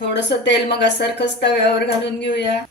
थोडस तेल मग असरखच तव्यावर घालून घेऊया.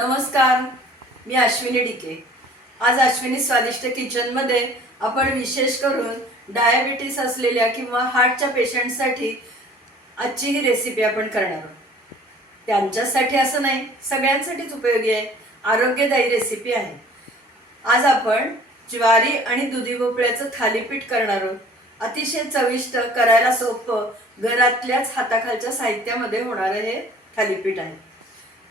नमस्कार मी अश्विनी डिके. आज अश्विनी स्वादिष्ट किचनमध्ये आपण विशेष करून डायबिटीस असलेल्या किंवा हार्टच्या पेशंटसाठी आजची ही रेसिपी आपण करणार आहोत. त्यांच्यासाठी असं नाही सगळ्यांसाठीच उपयोगी आहे आरोग्यदायी रेसिपी आहे. आज आपण ज्वारी आणि दुधी भोपळ्याचं थालीपीठ करणार आहोत. अतिशय चविष्ट करायला सोपं घरातल्याच हाताखालच्या साहित्यामध्ये होणारं हे थालीपीठ आहे.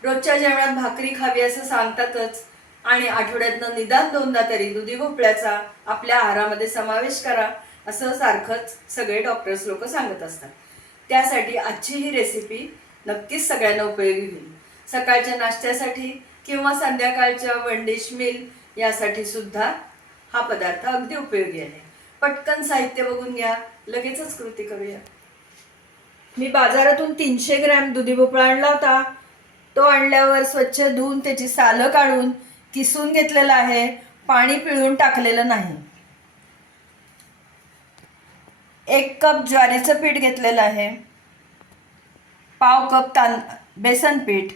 रोजच्या जेवणात भाकरी खावी असं सांगतातच. आणि आठवड्यातनं निदान दोनदा तरी दुधी भोपळ्याचा आपल्या आहारामध्ये समावेश करा असं सारखंच सगळे डॉक्टर्स लोक सांगत असतात. त्यासाठी आजची ही रेसिपी नक्कीच सगळ्यांना उपयोगी होईल. सकाळच्या नाश्त्यासाठी किंवा संध्याकाळच्या वन डिश मील यासाठी सुद्धा हा पदार्थ अगदी उपयोगी आहे. पटकन साहित्य बघून घ्या लगेचच कृती करूया. मी बाजारातून तीनशे ग्रॅम दुधी भोपळा आणला होता. तो आणल्यावर स्वच्छ धुवून त्याची सालं काढून किसून घेतलेलं आहे पाणी पिळून टाकलेलं नाही. एक कप ज्वारीचं पीठ घेतलेलं आहे पाव कप तां बेसन पीठ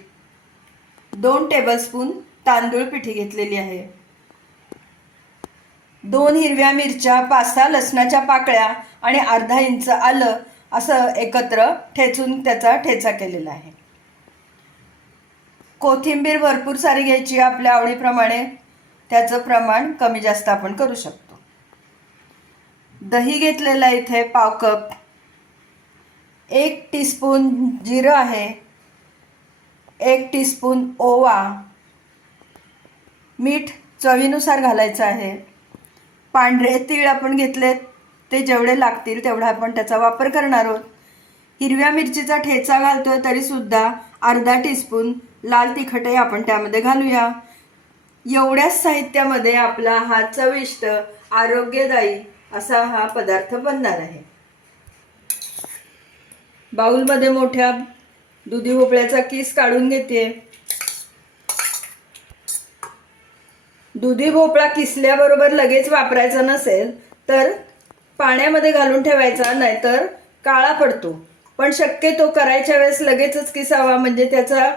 दोन टेबलस्पून तांदूळ पिठी घेतलेली आहे. दोन हिरव्या मिरच्या पाच सहा लसणाच्या पाकळ्या आणि अर्धा इंच आलं असं एकत्र ठेचून त्याचा ठेचा केलेला आहे. कोथिंबीर भरपूर सारी घ्यायची आपल्या आवडीप्रमाणे. त्याचं प्रमाण कमी जास्त आपण करू शकतो. दही घेतलेलं आहे इथे पाव कप. एक टीस्पून जिरं आहे. एक टीस्पून ओवा. मीठ चवीनुसार घालायचं आहे. पांढरे तीळ आपण घेतलेत. ते जेवढे लागतील तेवढा आपण त्याचा वापर करणार आहोत. हिरव्या मिरचीचा ठेचा घालतोय तरीसुद्धा अर्धा टीस्पून लाल तिखटही आपण त्यामध्ये घालूया. एवढ्याच साहित्यामध्ये आपला हा चविष्ट आरोग्यदायी असा हा पदार्थ बनणार आहे. बाऊलमध्ये मोठ्या दुधी भोपळ्याचा किस काढून घेते. दुधी भोपळा किसल्याबरोबर लगेच वापरायचा नसेल तर पाण्यामध्ये घालून ठेवायचा नाहीतर काळा पडतो. पण शक्यतो करायच्या वेळेस लगेचच किसावा म्हणजे त्याचा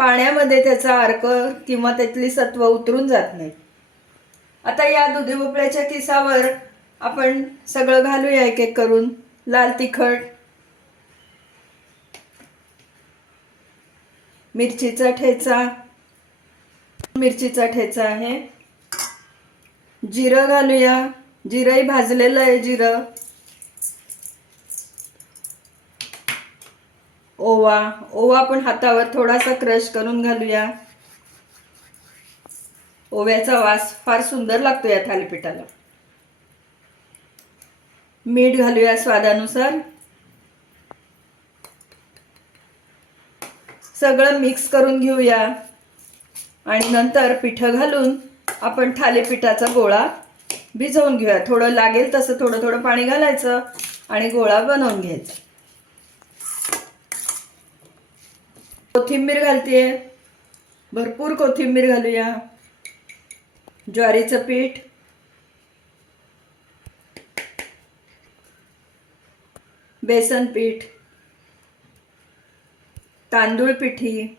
पाण्यामध्ये त्याचा अर्क किंवा त्यातली सत्व उतरून जात नाही. आता या दुधी भोपळ्याच्या किसावर आपण सगळं घालूया एक एक करून. लाल तिखट मिरचीचा ठेचा मिरचीचा ठेचा आहे. जिरं घालूया. जिरंही भाजलेलं आहे जिरं. ओवा ओवा पण हातावर थोडासा क्रश करून घालूया. ओव्याचा वास फार सुंदर लागतो या थालीपीठाला. मीठ घालूया स्वादानुसार. सगळं मिक्स करून घेऊया. आणि नंतर पिठं घालून आपण थालीपीठाचा गोळा भिजवून घेऊया. थोडं लागेल तसं थोडं थोडं पाणी घालायचं आणि गोळा बनवून घ्यायचा. कोथिंबीर घालतेय. भरपूर कोथिंबीर घालूया. ज्वारीचं पीठ. बेसन पीठ. तांदूळ पिठी.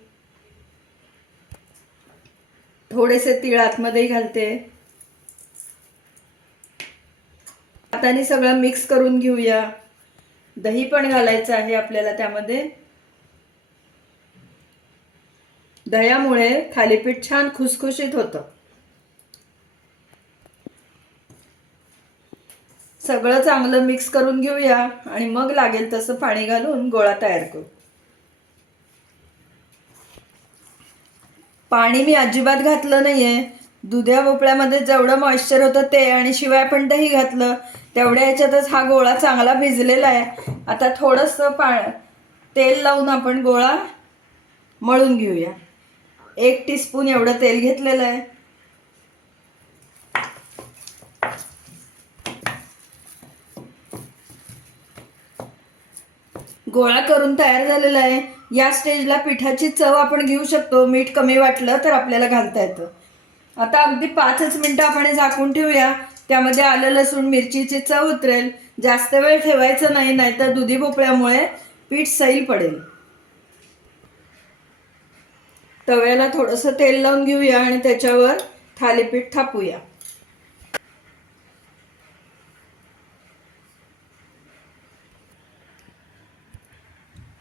थोडेसे तीळ आतमध्ये घालते. हाताने सगळं मिक्स करून घेऊया. दही पण घालायचं आहे आपल्याला त्यामध्ये. दह्यामुळे थालीपीठ छान खुसखुशीत होतं. सगळं चांगलं मिक्स करून घेऊया आणि मग लागेल तसं पाणी घालून गोळा तयार करू. पाणी मी अजिबात घातलं नाहीये. दुध्या भोपळ्यामध्ये जेवढं मॉइश्चर होतं ते आणि शिवाय पण दही घातलं तेवढ्या ह्याच्यातच हा गोळा चांगला भिजलेला आहे. आता थोडंसं पा तेल लावून आपण गोळा मळून घेऊया. एक टीस्पून एवढं तेल घेतलेलं आहे. गोळा करून तयार झालेला आहे. या स्टेजला पिठाची चव आपण घेऊ शकतो. मीठ कमी वाटलं तर आपल्याला घालता येतं. आता अगदी पाचच मिनटं आपण हे झाकून ठेवूया. त्यामध्ये आलं लसूण मिरचीची चव उतरेल. जास्त वेळ ठेवायचं नाही नाहीतर दुधी भोपळ्यामुळे पीठ सैल पडेल. तव्याला थोडंसं तेल लावून घेऊया आणि त्याच्यावर थालीपीठ थापूया.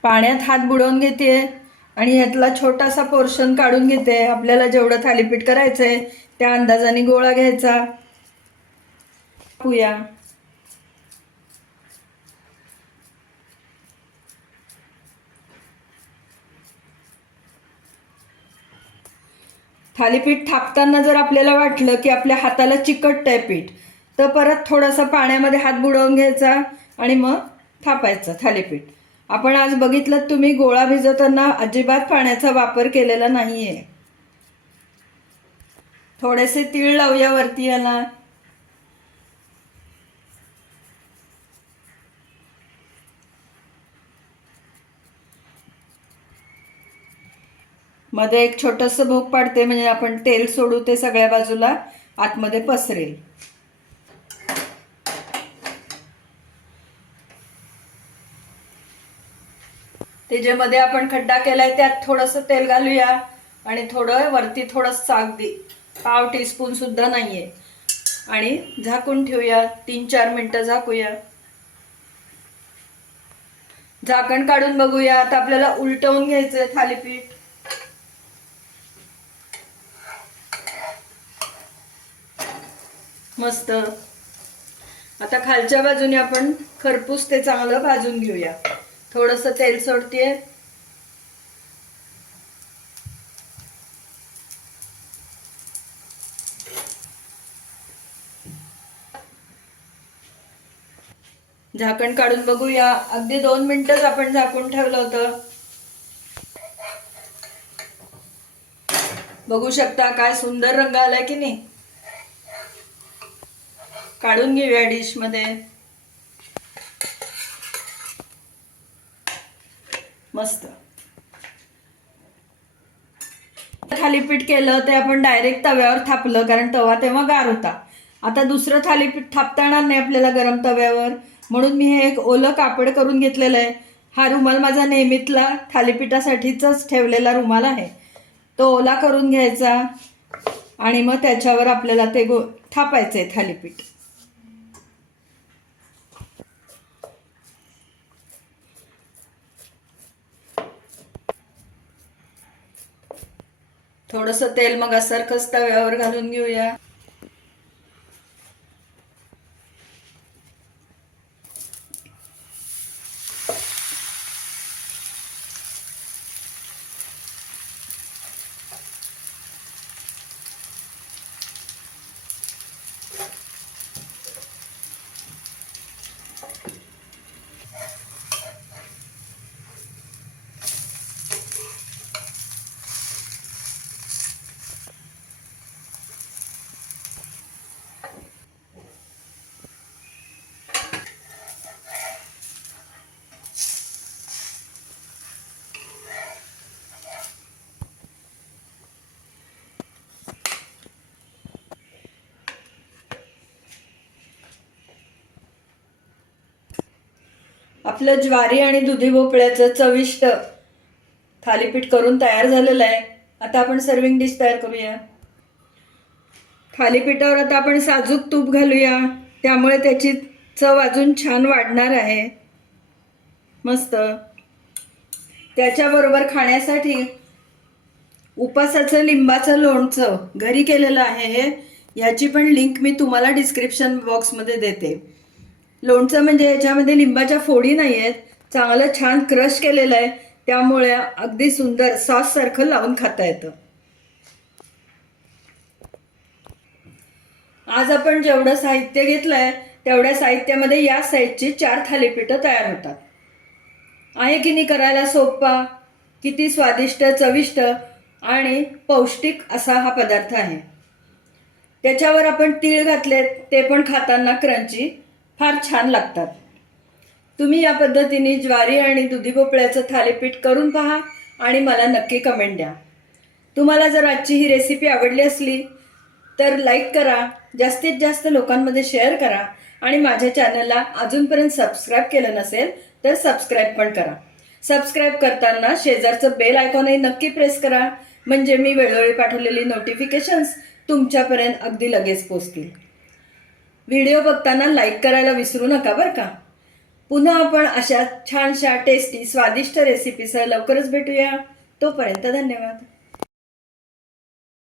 पाण्यात हात बुडवून घेते आणि यातला छोटासा पोर्शन काढून घेते आपल्याला जेवढं थालीपीठ करायचं आहे त्या अंदाजाने गोळा घ्यायचा. पुया थालीपीठ थापताना जर आपल्याला वाटलं की आपल्या हाताला चिकटतंय पीठ तर परत थोडासा पाण्यामध्ये हात बुडवून घ्यायचा आणि मग थापायचं थालीपीठ. आपण आज बघितलं तुम्ही गोळा भिजवताना अजिबात पाण्याचा वापर केलेला नाही आहे थोडेसे तीळ लावूया वरती याला. मध्ये एक छोटंसं भोग पाडते म्हणजे आपण तेल सोडू ते सगळ्या बाजूला आतमध्ये पसरेल. ते जे मध्ये आपण खड्डा केलाय त्यात थोडंसं तेल घालूया आणि थोडं वरती थोडं साग दे. पाव टीस्पून सुद्धा नाहीये. आणि झाकून ठेवूया तीन चार मिनिटं झाकूया. झाकण काढून बघूया. आता आपल्याला उलटवून घ्यायचंय थालीपीठ. मस्त. आता खालच्या बाजूने आपण खरपूस ते चांगलं भाजून घेऊया. थोडस तेल सोडतीये. झाकण काढून बघूया. अगदी दोन मिनिटच आपण झाकून ठेवलं होतं. बघू शकता काय सुंदर रंग आलाय की नाही? काढून घेऊया डिशमध्ये. मस्त. थालीपीठ केलं ते आपण डायरेक्ट तव्यावर थापलं कारण तवा तेव्हा गार होता. आता दुसरं थालीपीठ थापता येणार नाही आपल्याला गरम तव्यावर. म्हणून मी हे एक ओलं कापड करून घेतलेलं आहे. हा रुमाल माझा नेहमीतला थालीपीठासाठीचाच ठेवलेला रुमाल आहे. तो ओला करून घ्यायचा आणि मग त्याच्यावर आपल्याला ते गो थापायचं आहे थालीपीठ. थोडंसं तेल मग असरखच तव्यावर घालून घेऊया. आपलं ज्वारी आणि दुधी भोपळ्याचं चविष्ट थालीपीठ करून तयार झालेलं आहे. आता आपण सर्विंग डिश तयार करूया. थालीपीठावर आता आपण साजूक तूप घालूया. त्यामुळे त्याची चव अजून छान वाढणार आहे. मस्त. त्याच्याबरोबर खाण्यासाठी उपासाचं लिंबाचं लोणचं घरी केलेलं आहे हे. याची पण लिंक मी तुम्हाला डिस्क्रिप्शन बॉक्समध्ये देते. लोणचं म्हणजे याच्यामध्ये लिंबाच्या फोडी नाही आहेत चांगलं छान क्रश केलेलं आहे. त्यामुळे अगदी सुंदर सॉस सारखं लावून खाता येतं. आज आपण जेवढं साहित्य घेतलंय तेवढ्या साहित्यामध्ये या साईजची चार थालीपीठं तयार होतात. आहे की नाही करायला सोपा किती स्वादिष्ट चविष्ट आणि पौष्टिक असा हा पदार्थ आहे. त्याच्यावर आपण तीळ घातलेत ते पण खाताना क्रंची फार छान लागतात. तुम्ही या पद्धतीने ज्वारी आणि दुधी भोपळ्याचं थालीपीठ करून पहा आणि मला नक्की कमेंट द्या. तुम्हाला जर आजची ही रेसिपी आवडली असली तर लाईक करा जास्तीत जास्त लोकांमध्ये शेअर करा आणि माझ्या चॅनलला अजूनपर्यंत सबस्क्राईब केलं नसेल तर सबस्क्राईब पण करा. सबस्क्राईब करताना शेजारचं बेल आयकॉनही नक्की प्रेस करा म्हणजे मी वेळोवेळी पाठवलेली नोटिफिकेशन्स तुमच्यापर्यंत अगदी लगेच पोचतील. व्हिडिओ बघताना लाईक करायला विसरू नका बरं का. पुन्हा आपण अशा छानशा टेस्टी स्वादिष्ट रेसिपीसह लवकरच भेटूया. तोपर्यंत धन्यवाद.